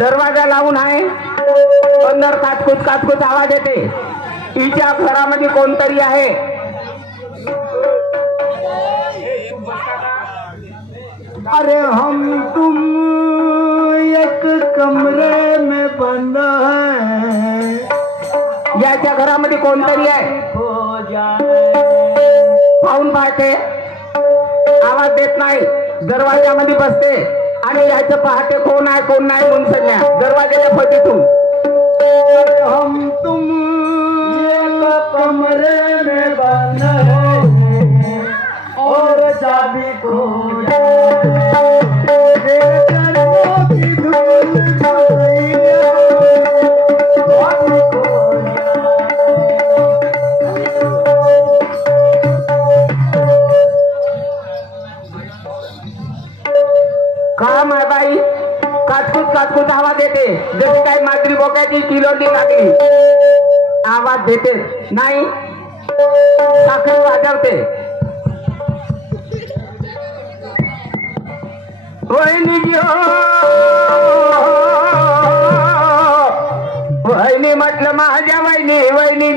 दरवाजा लावून आहे, अंदर काटकुट काटकुट आवाज येते. हिच्या घरामध्ये कोणतरी आहे. अरे हम तुम एक कमरे में बंद है. याच्या घरामध्ये कोणतरी आहे. पाहून पाहते, आवाज देत नाही, दरवाजामध्ये बसते आणि याचं पाहते कोण आहे कोण नाही म्हणून सगळ्या दरवाजाच्या फटीतून. हम तुम एक कमरे में बंद है और चाबी खो काम आहे बाई. काटकुट काटकुट आवाज येते, जशी काही मागरी बोकायची किलोटी लागली आवाज देते नाही. साखर वाजवते. वहिनी वहिनी म्हटलं माझ्या वहिनी वहिनी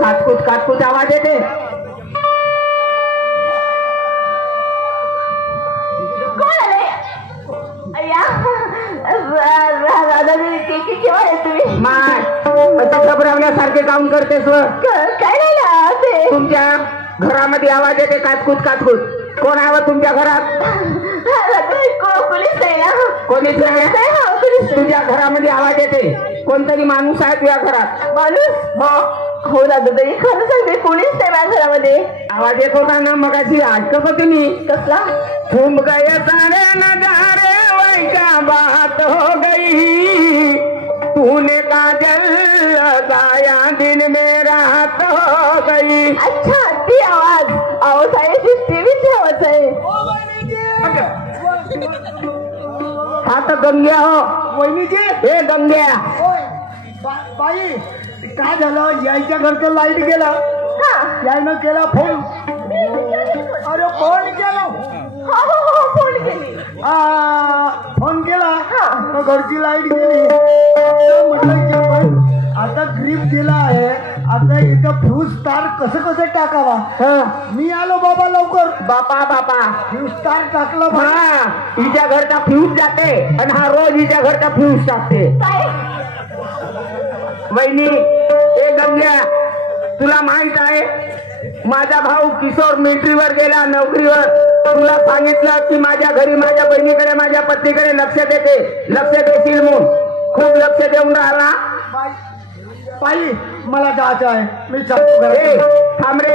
काटकुट काटकुट आवाज येते. घबरावण्यासारखे काम करतेस. काय नाही तुमच्या घरामध्ये आवाज येते काटकुट काटकुट. कोण आहे तुमच्या घरात. पोलीस आहे ना. कोणीच नाही. तुझ्या घरामध्ये आवाज येते. कोणतरी माणूस आहे तुझ्या घरात. माणूस हो दादाबाई खरं सांगते कोणीच नाही माझ्या घरामध्ये. आवाज येत होता ना मगाशी ऐकत होते मी. कसला. घूम गए सारे नजारे वही का बात हो गई. तूने काजल लगाया दिन में रात हो गई. अच्छा ती आवाज आवाज आहे ती टीव्हीची आवाज आहे. हा तर गंग्या हो. वहिनीजी हे गंग्या. बाई काय झालं. यायच्या घरचं लाईट गेला. यायनं केला फोन. अरे फोन केला. फोन केली. फोन केला तर घरची लाईट गेली. म्हटलं की पण आता ग्रीप दिला आहे, आता इथं फ्यूज तार कसं कसं टाकावा. मी आलो बाबा लवकर. बापा फ्यूज तार टाकलं. हा हिच्या घरचा फ्यूज जाते आणि हा रोज हिच्या घरचा फ्यूज टाकते. वहिनी हे गंग्या तुला माहित आहे माझा भाऊ किशोर मिलिटरीवर गेला नोकरीवर. तुला सांगितलं की माझ्या घरी माझ्या बहिणीकडे माझ्या पत्नीकडे लक्ष देते. लक्ष देशील म्हणून खूप लक्ष देऊन राहिला. बाई मला जायचं आहे. मी जातो. थांब रे.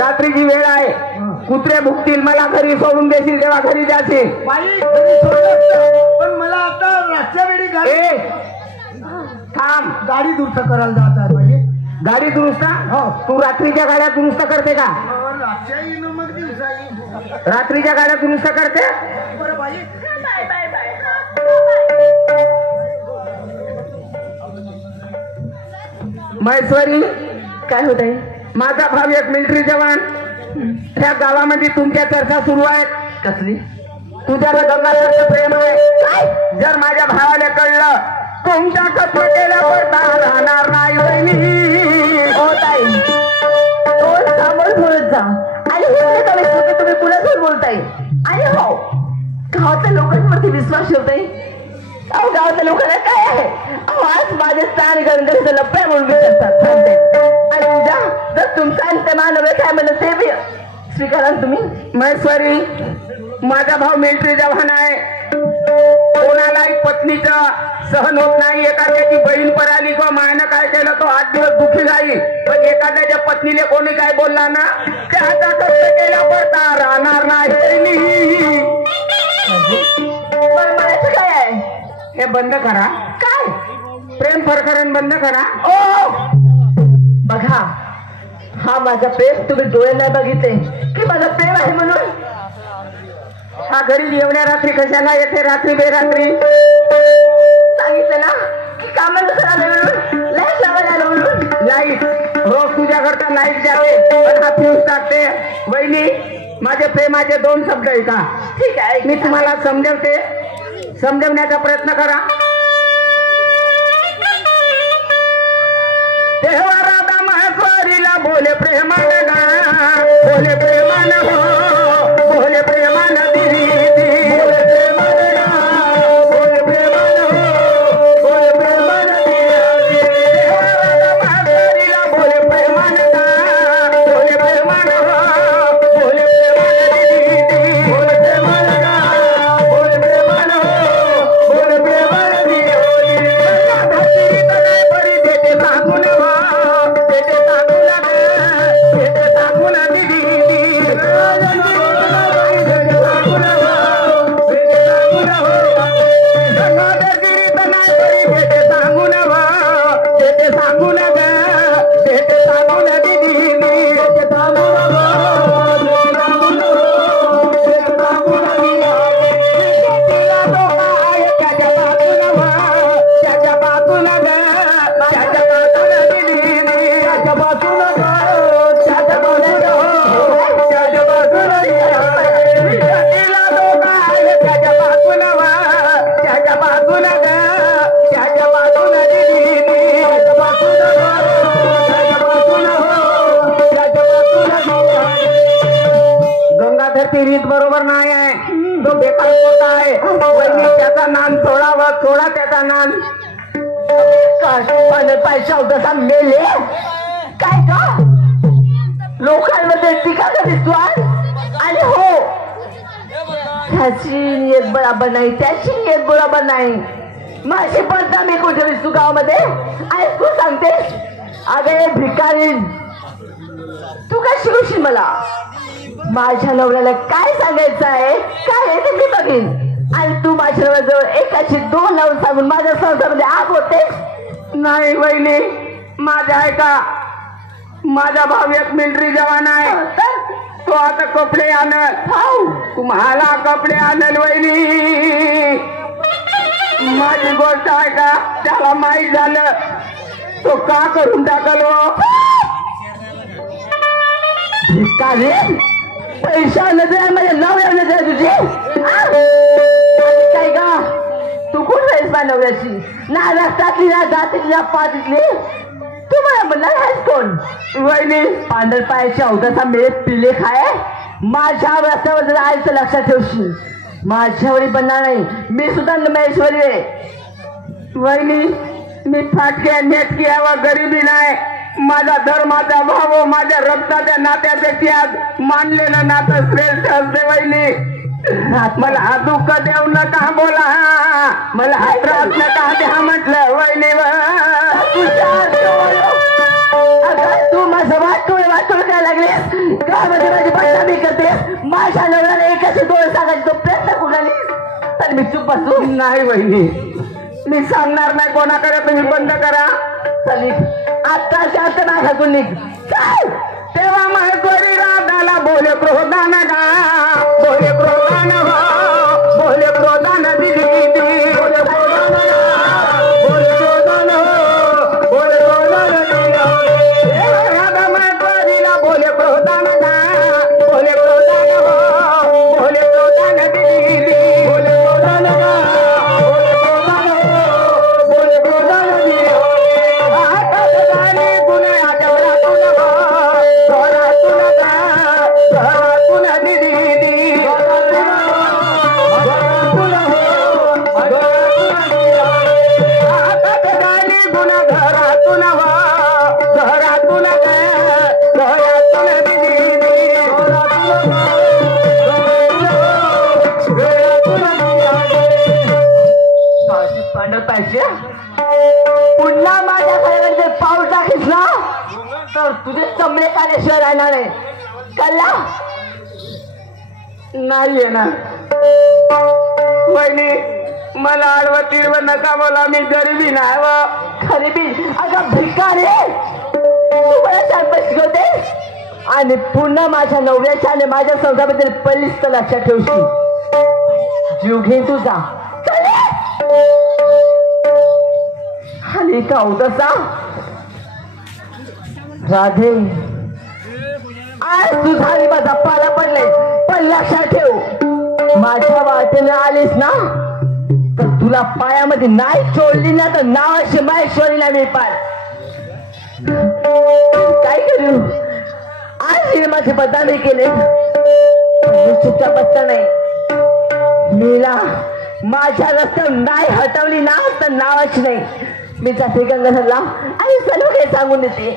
रात्रीची वेळ आहे. कुत्रे भुकतील. मला घरी सोडून देशील तेव्हा घरी जाशील. बाई घरी सोडलं पण मला आता रातच्या वेळी गाडी थांब. गाडी दुरुस्त करायला जात आहे बाई. गाडी दुरुस्त. तू रात्रीच्या गाड्या दुरुस्त करते का. रातच्या येणं मग दिवसा. रात्रीच्या गाड्या दुरुस्त करते. बरं बाई. Bye bye bye. महेश्वरी काय होत आहे. माझा भाऊ एक मिलिटरी जवान. त्या गावामध्ये तुमच्या चर्चा सुरू आहेत. कसली. तुझ्यावर गंगाधरचं प्रेम आहे. काय जर माझ्या भावाला कळलं तुमच्या कत्ल केल्यावर राहणार नाही. वहिनी होत आहे तो सामोर बोलत जा. आणि तुम्ही कुणासोबत बोलताय. आणि हो गावातल्या लोकांवरती विश्वास ठेवताय. अहो गावातल्या लोकांना काय आहे. आज माझे स्थान गंगेचं लपड्या म्हणून विचारतात. आणि उद्या जर तुमचा अंत मानव काय म्हणत ते बी स्वीकारा तुम्ही. महेश्वरी माझा भाऊ मिलिटरी जवान आहे. कोणालाही पत्नीचं सहन होत नाही. एखाद्याची बहीण पराली किंवा मायनं काय केलं तो 8 दिवस दुखी जाईल. पण एखाद्याच्या पत्नीने कोणी काय बोलला ना त्याचा कष्ट केल्यावर राहणार नाही. म्हणायचं काय आहे. हे बंद करा. काय प्रेम प्रकरण बंद करा. ओ बघा हा माझा प्रेम तुम्ही डोळे नाही बघितले की माझं प्रेम आहे म्हणून. हा घरी एवढ्या रात्री कशाला येते. रात्री बेरात्री सांगितलं ना लाईट जाते पण हा फ्यूज टाकते. वहिनी माझे प्रेमाचे 2 शब्द आहे का? ठीक आहे मी तुम्हाला समजवते, समजवण्याचा प्रयत्न करा. तेव्हा राधा महेश्वरीला बोले प्रेमान गा, बोले प्रेमान हो, बोले प्रेमान दिली, बोले प्रेमान गा, बोले प्रेमान हो, बोले प्रेमान दिली. तेव्हा राधा महेश्वरीला बोले प्रेमान गा, बोले प्रेमान हो, बोले प्रेमान दिली, बोले प्रेमान गा, बोले प्रेमान हो, बोले प्रेमान दिली. राधा तिरी तनाय परी देते सांगून रीत बरोबर नाही आहे. तो बेकार होता आहे. त्याचा नाम सोडावा, सोडा त्याचा नाम. पैसा होता मेले काय का लोकांमध्ये टीका करीस तू आज? आणि हो त्याची नियत बरोबर नाही, त्याची नियत बरोबर नाही. माझी बदनामी कुठे तू गावामध्ये आणि तू सांगतेस अगे भिकारी तू काय शिकवशील मला? माझ्या नवऱ्याला काय सांगायचं आहे काय आहे ते मी बघीन. आणि तू माझ्या नवऱ्याजवळ एकाची 2 लावून सांगून माझ्या संसारामध्ये आग होतेस. नाही वहिनी, माझा आहे का? माझा भाऊ एक मिलिटरी जवान आहे. तो आता कपडे आणल, तुम्हाला कपडे आणल. वहिनी माझी गोष्ट आहे का? त्याला माहीत झालं तो का करून टाकल. पैसा नजर माझ्या नवऱ्या नजर तुझी काय का? तू कुठे आहेस माझ्या नवऱ्याची? ना रक्तातली ना जातीतली ना पातीतली. तू मला म्हणणार आहेस कोण? वहिनी पांढर पायाच्या अवताचा मेळ पिले खाय. माझ्या रस्त्यावर जर आईचं लक्षात ठेवशील. माझ्यावरी बनणार नाही. मी सुद्धा महेश्वरी आहे. वहिनी मी फाटक्या नेटक्या व गरिबी नाही. माझा धर्माचा भाव, माझ्या रक्ताच्या नात्याचे त्याग मानलेलं नातं श्रेष्ठ असते. वहिनी मला हा दुःख देऊ नका बोला, मला हा त्रास नका द्या म्हटलं. वहिनी तू माझं वाटोळ करायला लागलीस का? म्हणजे माझी बदनामी करतेस. माझ्या नवऱ्याला एकाचे 2 सांगायचे तो प्रयत्न कुणाली तर मी चुप बसू नाही. वहिनी मी सांगणार नाही कोणाकडे. तुम्ही बंद करा. चल आता शांत ना घासून निघ. तेव्हा महेश्वरी राधाला बोले क्रोधान गा, बोले क्रोधान हो, बोले क्रोधान दिली, बोले क्रोधान गा, बोले क्रोधान हो, बोले क्रोधान दिली. राधा महेश्वरीला बोले क्रोधान गा, बोले क्रोधान हो, बोले क्रोधान दिली, बोले क्रोधान गा, बोले क्रोधान हो, बोले क्रोधान दिली. पुन्हा माझ्या घराकडे पाऊल टाकीस ना तर तुझे चमडे काढल्याशिवाय राहणार आहे. कळला? नाही येणार. वहिनी मला आडवं तिडवं नका बोला. मी गरिबी नाही. गरिबी अगं भिकारी तू मला शांत शिकवते. आणि पुन्हा माझ्या नवऱ्याच्या आणि माझ्या संसाराबद्दल पहिलीच तर लक्षात ठेवशील. जीव घे तुझा. आणि का होता राधे आज तुझा आणि माझा पाला पडलाय, पण लक्षात ठेव, माझ्या वाटेने आलीस ना तर तुला पायामध्ये नाही चोळली ना तर नावाशी माहेश्वरीला मी पाड. काय करू, आज हिने माझी बदनामी केली, चुपचाप बसता नाही. मीला माझ्या रस्त्यावर नाही हटवली ना तर नावाची नाही. मी जाते गंगाधरला आणि सर्व काही सांगून देते.